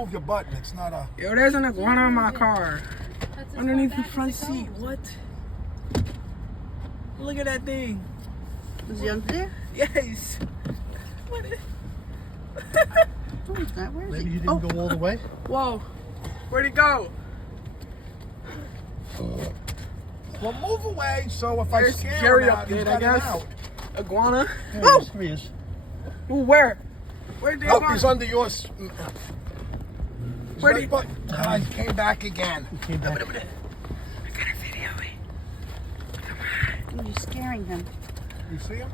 Move your button. It's not a. Yo, there's an iguana in my car. That's as Underneath far the back front as it seat. goes. What? Look at that thing. Is he under there? Yes. What is... No, he's not. Where is Maybe he? you didn't go all the way. Whoa. Where'd he go? Well, move away. So if I There's scare Jerry him up out, there, he's I letting guess. out. Iguana. There Oh! he is. Here he is. Ooh, where? Where'd the Oh, iguana? he's under yours. Where'd he... He came back again. He came back. I got a video. Oh, you're scaring him. You see him?